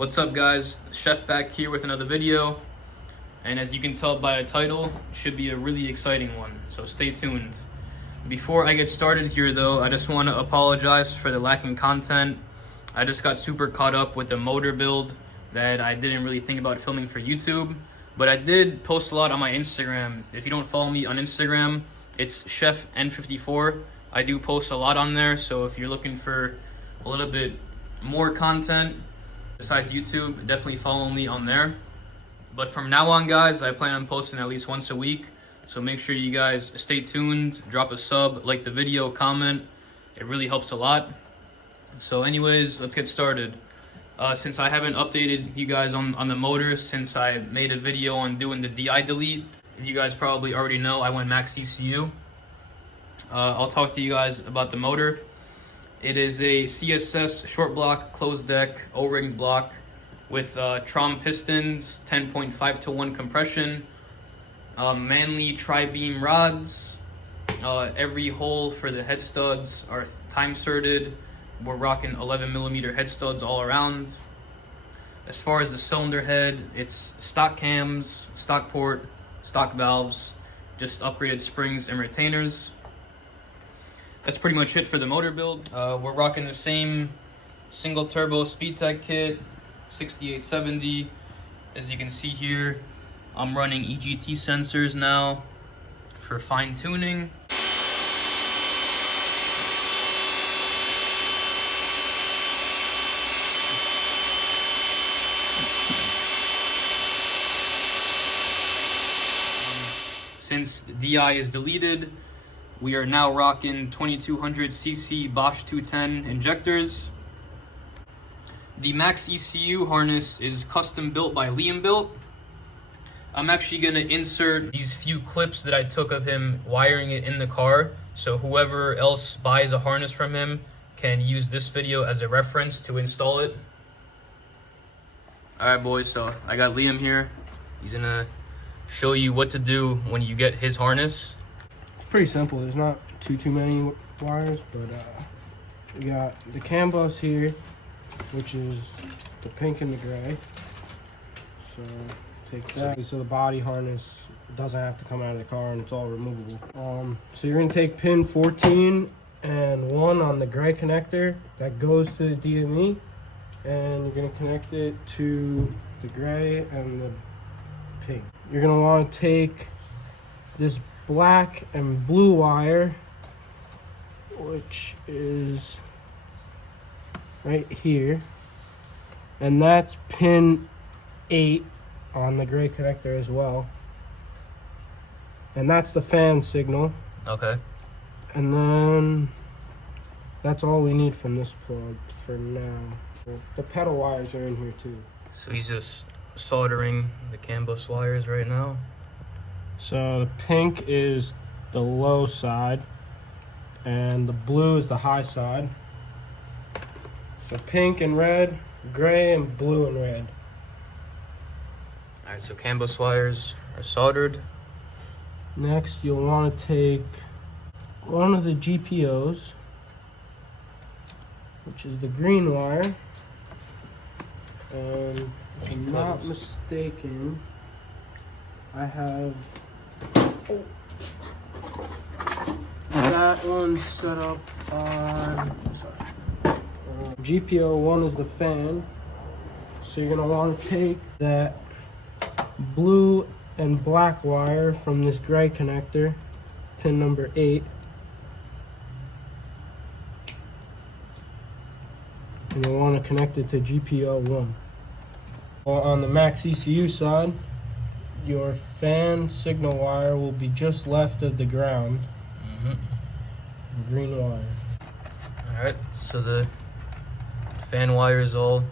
What's up guys, Chef back here with another video, and as you can tell by the title, it should be a really exciting one, so stay tuned. Before I get started here though, I just want to apologize for the lacking content. I just got super caught up with the motor build that I didn't really think about filming for YouTube, but I did post a lot on my Instagram. If you don't follow me on Instagram, it's Chef N54. I do post a lot on there, so if you're looking for a little bit more content besides YouTube, definitely follow me on there. But from now on guys, I plan on posting at least once a week, so make sure you guys stay tuned, drop a sub, like the video, comment. It really helps a lot. So anyways, let's get started. Since I haven't updated you guys on the motor since I made a video on doing the DI delete, you guys probably already know I went max ECU. I'll talk to you guys about the motor. It is a CSS short block closed deck O-ring block with Trom pistons, 10.5 to 1 compression, Manly tri-beam rods. Every hole for the head studs are time serted. We're rocking 11mm head studs all around. As far as the cylinder head, it's stock cams, stock port, stock valves, just upgraded springs and retainers. That's pretty much it for the motor build. We're rocking the same single turbo Speedtech kit, 6870. As you can see here, I'm running EGT sensors now for fine tuning. Since DI is deleted, we are now rocking 2200cc Bosch 210 injectors. The max ECU harness is custom built by Liam Built. I'm actually going to insert these few clips that I took of him wiring it in the car, so whoever else buys a harness from him can use this video as a reference to install it. Alright boys, so I got Liam here. He's going to show you what to do when you get his harness. Pretty simple. There's not too many wires, but we got the CAN bus here, which is the pink and the gray. So take that. So the body harness doesn't have to come out of the car, and it's all removable. So you're gonna take pin 14 and 1 on the gray connector that goes to the DME, and you're gonna connect it to the gray and the pink. You're gonna want to take this black and blue wire, which is right here, and that's pin 8 on the gray connector as well, and that's the fan signal. Okay. And then that's all we need from this plug for now. The pedal wires are in here too. So he's just soldering the CAN bus wires right now. So the pink is the low side and the blue is the high side. So pink and red, gray and blue and red. Alright, so CAN bus wires are soldered. Next you'll want to take one of the GPOs, which is the green wire, and if I'm not mistaken, I have that one set up on, GPO 1 is the fan, so you're going to want to take that blue and black wire from this gray connector, pin number 8, and you'll want to connect it to GPO 1. On the max ECU side, your fan signal wire will be just left of the ground. Green wire. Alright, so the fan wire is all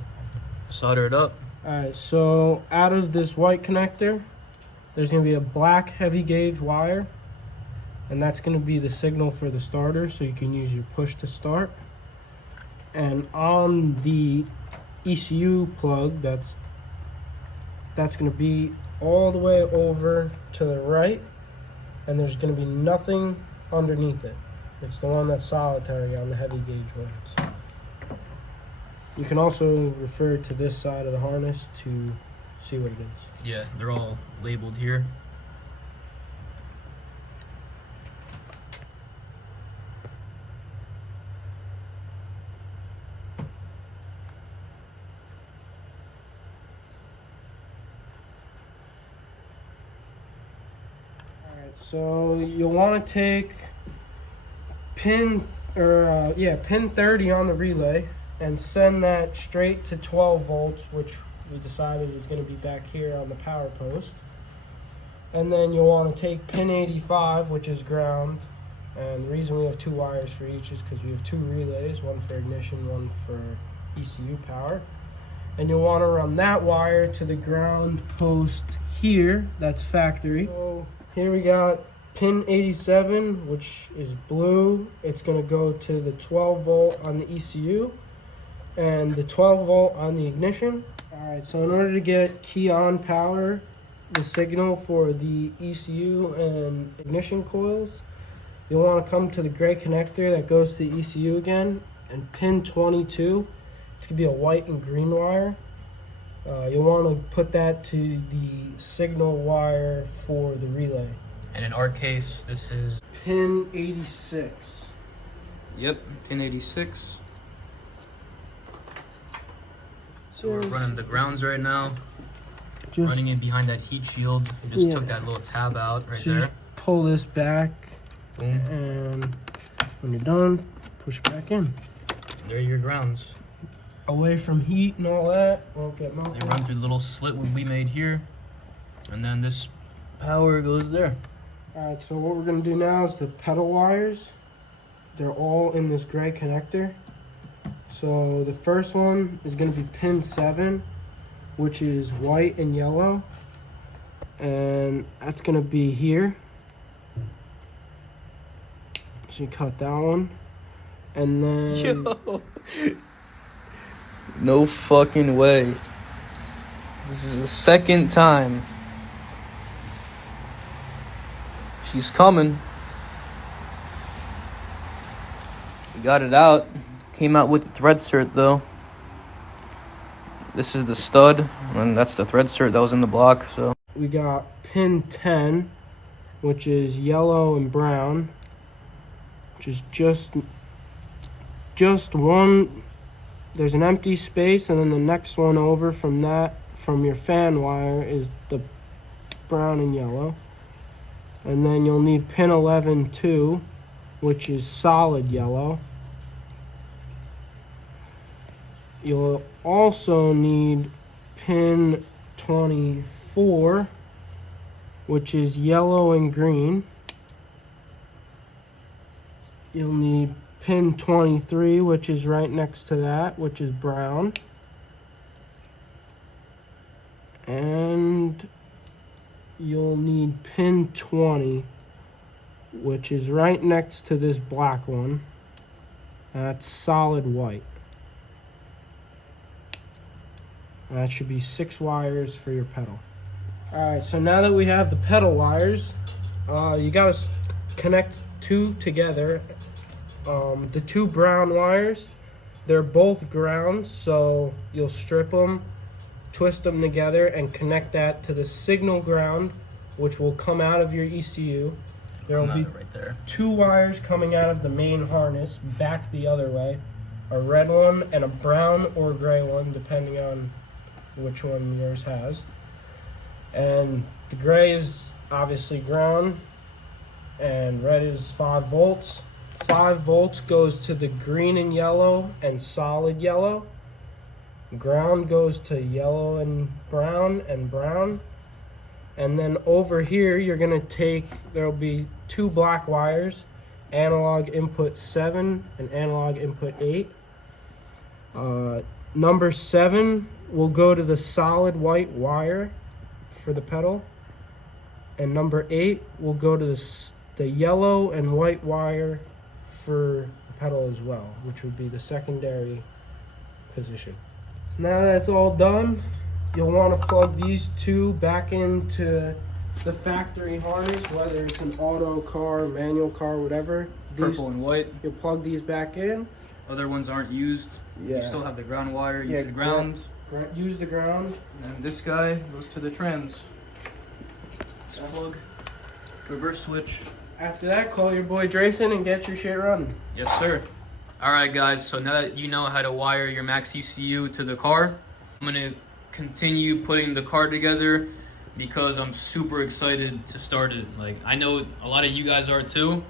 soldered up. Alright, so out of this white connector, there's going to be a black heavy gauge wire, and that's going to be the signal for the starter, so you can use your push to start. And on the ECU plug, that's going to be all the way over to the right, and there's going to be nothing underneath it. It's the one that's solitary on the heavy gauge ones. You can also refer to this side of the harness to see what it is. Yeah, they're all labeled here. Alright, so you'll want to take pin 30 on the relay and send that straight to 12 volts, which we decided is going to be back here on the power post. And then you'll want to take pin 85, which is ground. And the reason we have 2 wires for each is because we have 2 relays, one for ignition, one for ECU power. And you'll want to run that wire to the ground post here, that's factory. So here we got pin 87, which is blue. It's going to go to the 12 volt on the ECU and the 12 volt on the ignition. Alright, so in order to get key on power, the signal for the ECU and ignition coils, you'll want to come to the gray connector that goes to the ECU again, and pin 22, it's going to be a white and green wire. You'll want to put that to the signal wire for the relay. And in our case, this is Pin 86. Yep, pin 86. So we're Yes. running the grounds right now. Just, Running it behind that heat shield. We just Yeah. took that little tab out right so there. just pull this back, Boom. and when you're done, push it back in. There are your grounds. Away from heat and all that, won't get They melted. run through the little slit we made here. And then this power goes there. Alright, so what we're going to do now is the pedal wires. They're all in this gray connector. So the first one is going to be pin 7, which is white and yellow. And that's going to be here. So you cut that one. And then... Yo. No fucking way. This is the second time. She's coming. We got it out. Came out with the thread cert though. This is the stud, and that's the thread cert that was in the block. So we got pin 10, which is yellow and brown, which is just one. There's an empty space, and then the next one over from that, from your fan wire, is the brown and yellow. And then you'll need pin 11 too, which is solid yellow. You'll also need pin 24, which is yellow and green. You'll need pin 23, which is right next to that, which is brown. And you'll need pin 20, which is right next to this black one. That's solid white. That should be 6 wires for your pedal. Alright, so now that we have the pedal wires, you gotta connect 2 together. The 2 brown wires, they're both ground, so you'll strip them, twist them together, and connect that to the signal ground, which will come out of your ECU. There will be right there. 2 wires coming out of the main harness, back the other way. A red one and a brown or gray one, depending on which one yours has. And the gray is obviously ground, and red is 5 volts. 5 volts goes to the green and yellow and solid yellow. Ground goes to yellow and brown and brown. And then over here, you're going to take, there'll be 2 black wires, analog input 7 and analog input 8. Number 7 will go to the solid white wire for the pedal. And number 8 will go to the yellow and white wire for the pedal as well, which would be the secondary position. So now that it's all done, you'll want to plug these 2 back into the factory harness, whether it's an auto car, manual car, whatever. Purple and white. You'll plug these back in, other ones aren't used. Yeah. You still have the ground wire. You Yeah, should ground. Use the ground. And this guy goes to the trans. This plug. Reverse switch. After that, call your boy Drayson and get your shit running. Yes, sir. Alright guys, so now that you know how to wire your max ECU to the car, I'm going to continue putting the car together because I'm super excited to start it. Like, I know a lot of you guys are too.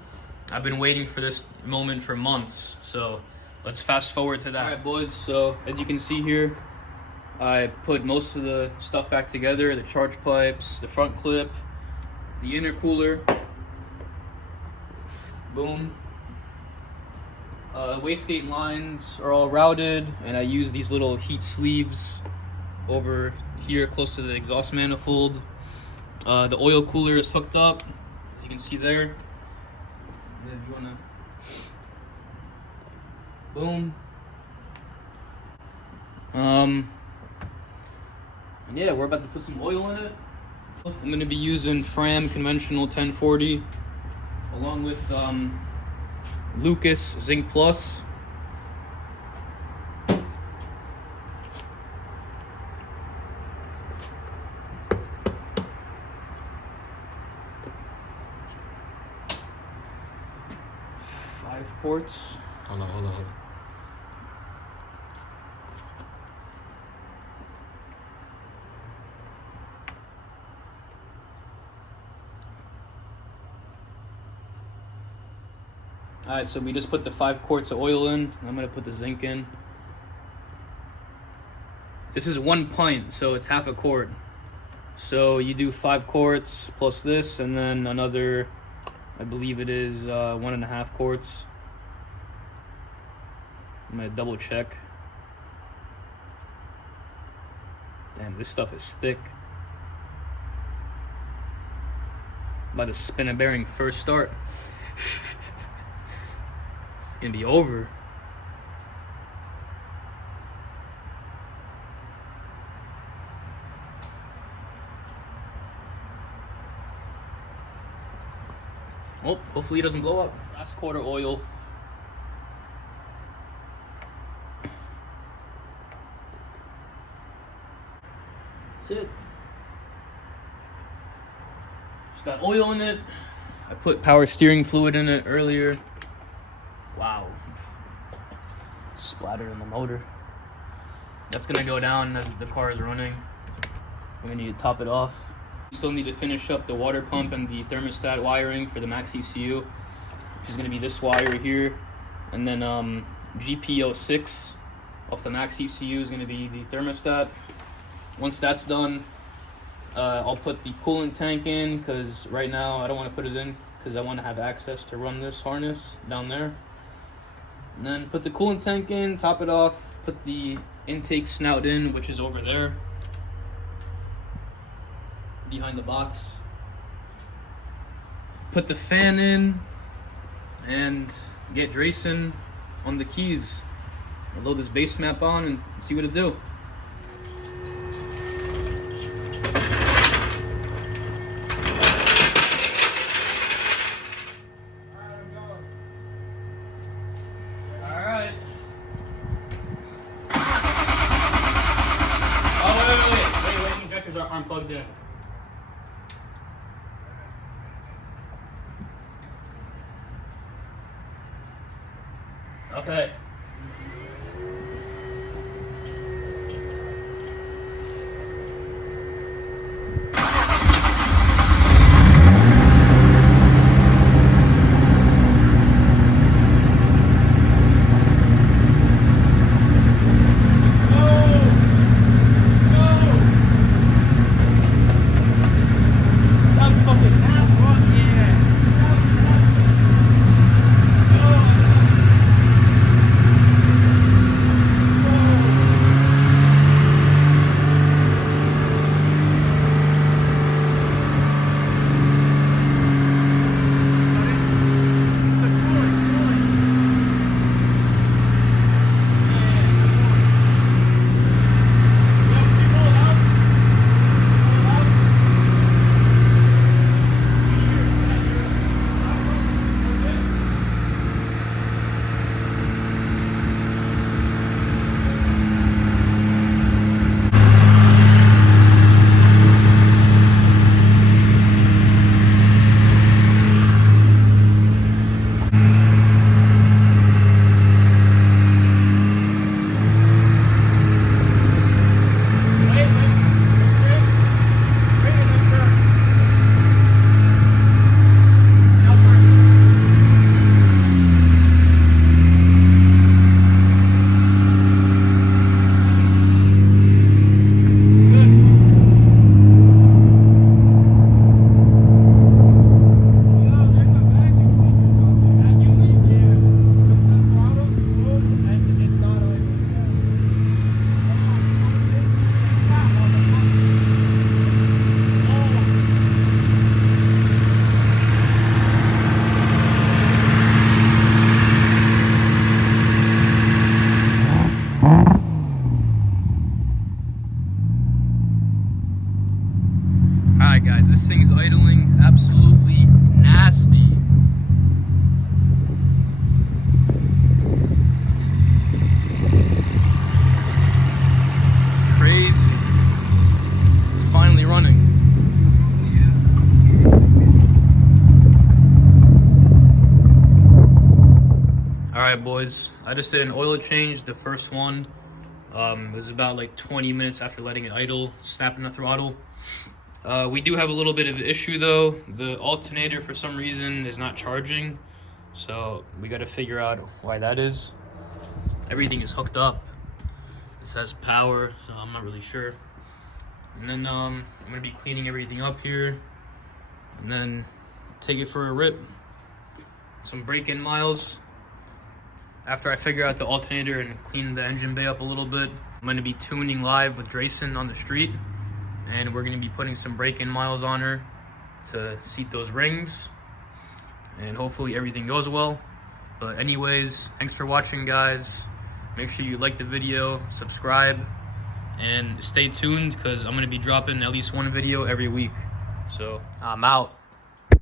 I've been waiting for this moment for months, so let's fast forward to that. Alright boys, so as you can see here, I put most of the stuff back together, the charge pipes, the front clip, the intercooler, boom. Wastegate lines are all routed, and I use these little heat sleeves over here close to the exhaust manifold. The oil cooler is hooked up, as you can see there. And then you wanna, boom. And yeah, we're about to put some oil in it. I'm gonna be using Fram conventional 1040 along with Lucas Zinc Plus. Five quarts. Hold on. Alright, so we just put the 5 quarts of oil in. I'm gonna put the zinc in. This is 1 pint, so it's half a quart. So you do 5 quarts plus this, and then another, I believe it is 1.5 quarts. I'm gonna double check. Damn, this stuff is thick. About to spin a bearing first start. It's gonna be over. Oh, hopefully it doesn't blow up. Last quarter oil. That's it. Just got oil in it. I put power steering fluid in it earlier. Wow. Splattered in the motor. That's gonna go down as the car is running. We're gonna need to top it off. Still need to finish up the water pump and the thermostat wiring for the max ECU, which is gonna be this wire here. And then GP06 off the max ECU is gonna be the thermostat. Once that's done, I'll put the coolant tank in, because right now I don't want to put it in because I want to have access to run this harness down there. And then put the coolant tank in, top it off, put the intake snout in, which is over there behind the box. Put the fan in and get Drayson on the keys. I'll load this base map on and see what it do. Aren't plugged in. Okay. Alright guys, this thing's idling absolutely nasty. It's crazy. It's finally running. Alright boys, I just did an oil change, the first one. It was about like 20 minutes after letting it idle, snapping the throttle. We do have a little bit of an issue though. The alternator for some reason is not charging, so we got to figure out why that is. Everything is hooked up. This has power, so I'm not really sure. And then I'm gonna be cleaning everything up here, and then take it for a rip. Some break-in miles. After I figure out the alternator and clean the engine bay up a little bit, I'm gonna be tuning live with Drayson on the street. And we're going to be putting some break-in miles on her to seat those rings, and hopefully everything goes well. But anyways, thanks for watching guys. Make sure you like the video, subscribe, and stay tuned because I'm going to be dropping at least one video every week. So I'm out.